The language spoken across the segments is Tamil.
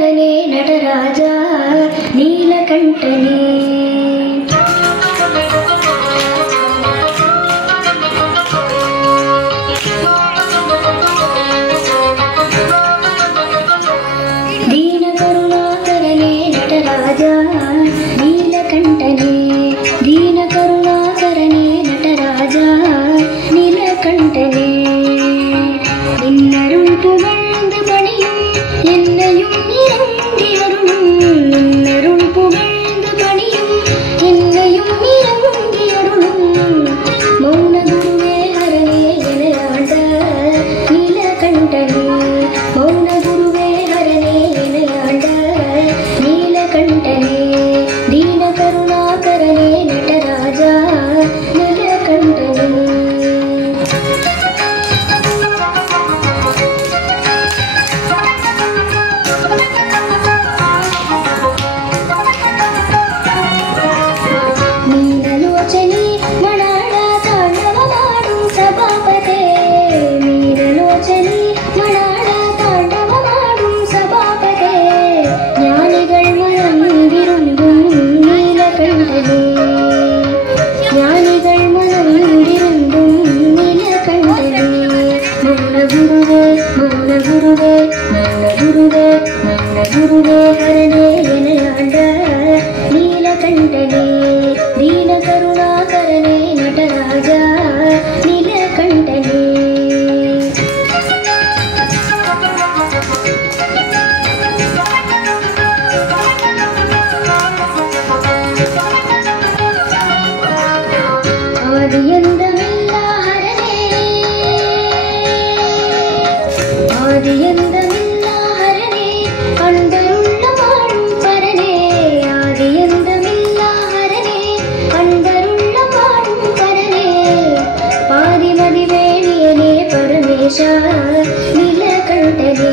ಕರುಣಾಕರನೇ ನಟರಾಜ ನೀಲಕಂಠನೇ ದೀನ ಕರುಣಾಕರನೇ ನಟರಾಜ ನೀಲಕಂಠನೇ ದೀನ ಕರುಣಾಕರನೇ ನಟರಾಜ நீலகண்டனே நின்னருள் புகழ்ந்து பணியும் என்னையும் இறங்கி அருளும் நின்னருள் புகழ்ந்து பணியும் என்னையும் இறங்கி அருளும் மௌன குருவே ஹரனே என ஆண்ட நீலகண்டனே மௌன குருவே ஹரனே என ஆண்ட நீலகண்டனே தீன கருணாகரனே நடராஜா நீலகண்டனே गुरुवे हरने एनयाण्ड नीलकण्ठने दीन करुणाकरने नटराज नीलकण्ठने आदियन्दमिल्ल हरने आदियन्दमिल्ल हरने अंदरुள்ள வாழும் பரனே ஆதியந்தமில்ல ஹரனே अंदरुள்ள வாழும் பரனே பாதிமதி வேணியனே பரமேஷா நீலகண்டனே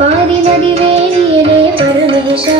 பாதிமதி வேணியனே பரமேஷா